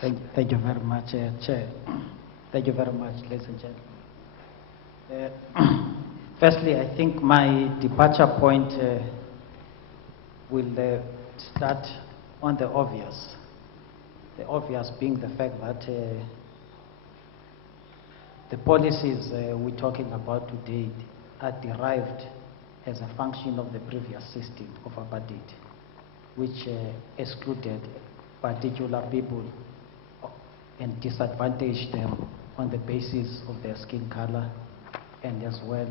Thank you very much, Chair. Thank you very much, ladies and gentlemen. Firstly, I think my departure point will start on the obvious. The obvious being the fact that the policies we're talking about today are derived as a function of the previous system of apartheid, which excluded particular people and disadvantaged them on the basis of their skin color and as well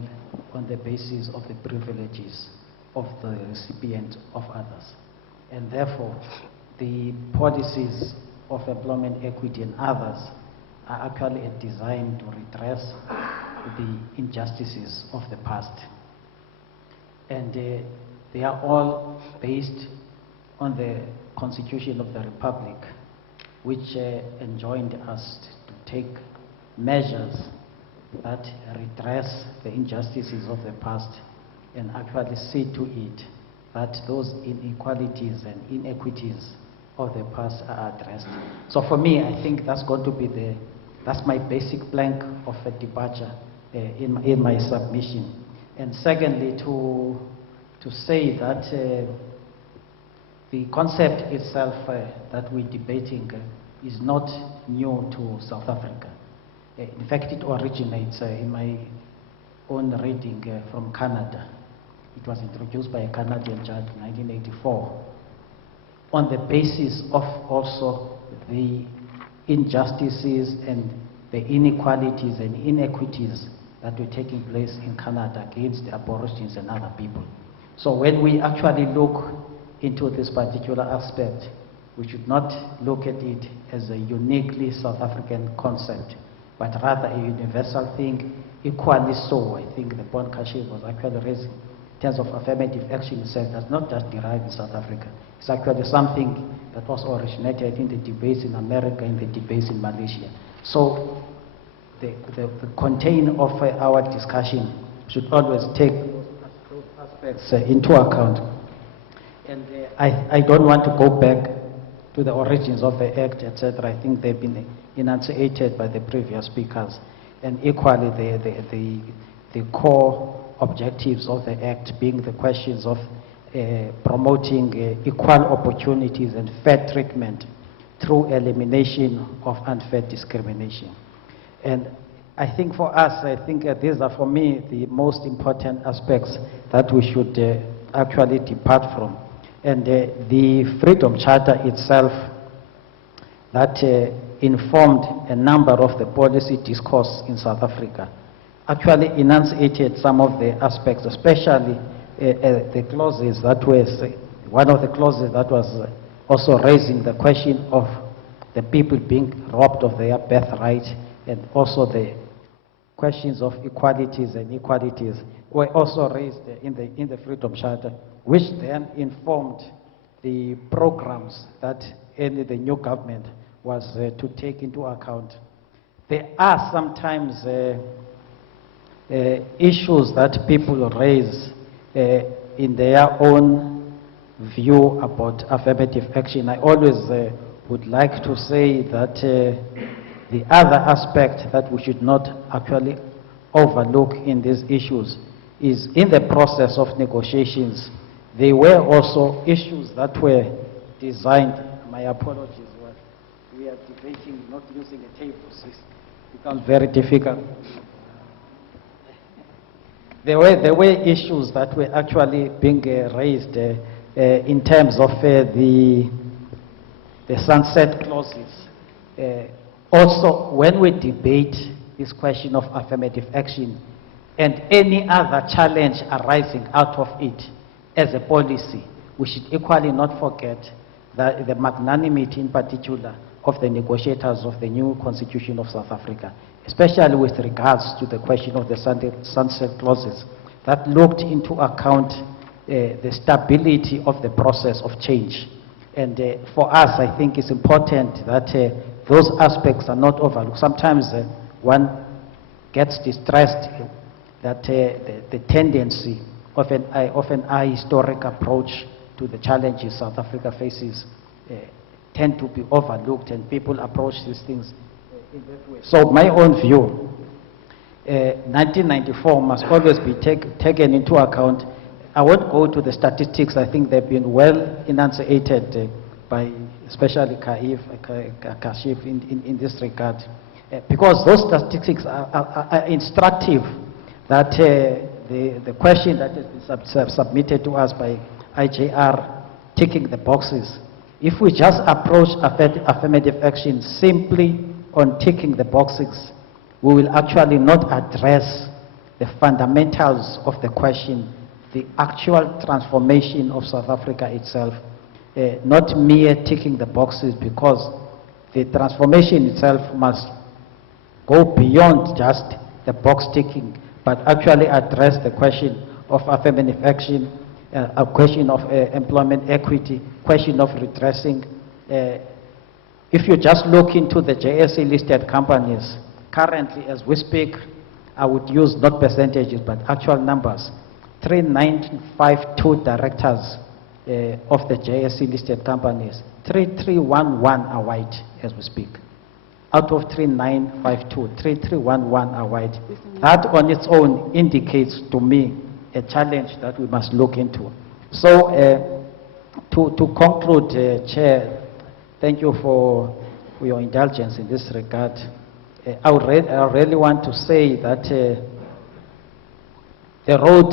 on the basis of the privileges of the recipient of others. And therefore, the policies of employment equity and others are actually designed to redress the injustices of the past. And they are all based on the Constitution of the Republic, which enjoined us to take measures that redress the injustices of the past and actually see to it that those inequalities and inequities of the past are addressed. So for me, I think that's going to be that's my basic plank of a departure in my submission. And secondly, to say that the concept itself that we're debating is not new to South Africa. In fact, it originates in my own reading from Canada. It was introduced by a Canadian judge in 1984 on the basis of also the injustices and the inequalities and inequities that were taking place in Canada against the Aborigines and other people. So when we actually look into this particular aspect, we should not look at it as a uniquely South African concept, but rather a universal thing. Equally so, I think the point Kashif was actually raising in terms of affirmative action itself does not just derive in South Africa. It's actually something that was originated in the debates in America, in the debates in Malaysia. So the content of our discussion should always take those aspects into account. And I don't want to go back to the origins of the Act, etc. I think they've been enunciated by the previous speakers. And equally, the core objectives of the Act being the questions of promoting equal opportunities and fair treatment through elimination of unfair discrimination. And I think for us, I think these are for me the most important aspects that we should actually depart from. And the Freedom Charter itself that informed a number of the policy discourse in South Africa actually enunciated some of the aspects, especially the clauses that were, one of the clauses that was also raising the question of the people being robbed of their birthright, and also the questions of equalities and inequalities were also raised in the Freedom Charter, which then informed the programs that the new government was to take into account. There are sometimes issues that people raise in their own view about affirmative action. I always would like to say that the other aspect that we should not actually overlook in these issues is in the process of negotiations, there were also issues that were designed, my apologies, we are debating not using a table, so it becomes very difficult. There were issues that were actually being raised in terms of the sunset clauses. Also, when we debate this question of affirmative action and any other challenge arising out of it as a policy, we should equally not forget that the magnanimity in particular of the negotiators of the new Constitution of South Africa, especially with regards to the question of the sunset clauses that looked into account the stability of the process of change. And for us, I think it's important that those aspects are not overlooked. Sometimes one gets distressed that the tendency of an ahistoric approach to the challenges South Africa faces tend to be overlooked and people approach these things in that way. So my own view, 1994 must always be taken into account. I won't go to the statistics. I think they've been well enunciated by especially Kashif in this regard. Because those statistics are instructive, that the question that has been submitted to us by IJR, ticking the boxes, if we just approach affirmative action simply on ticking the boxes, we will actually not address the fundamentals of the question, the actual transformation of South Africa itself, not mere ticking the boxes, because the transformation itself must go beyond just the box ticking, but actually address the question of affirmative action, a question of employment equity, question of redressing. If you just look into the JSE listed companies, currently as we speak, I would use not percentages but actual numbers. 3952 directors of the JSE listed companies, 3311 are white as we speak. Out of 3952, 3311 are white. That on its own indicates to me a challenge that we must look into. So to conclude, Chair, thank you for your indulgence in this regard. I really want to say that the road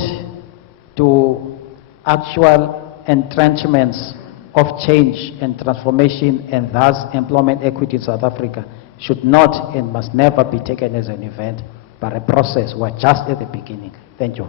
to actual entrenchments of change and transformation and thus employment equity in South Africa should not and must never be taken as an event, but a process. We're just at the beginning. Thank you.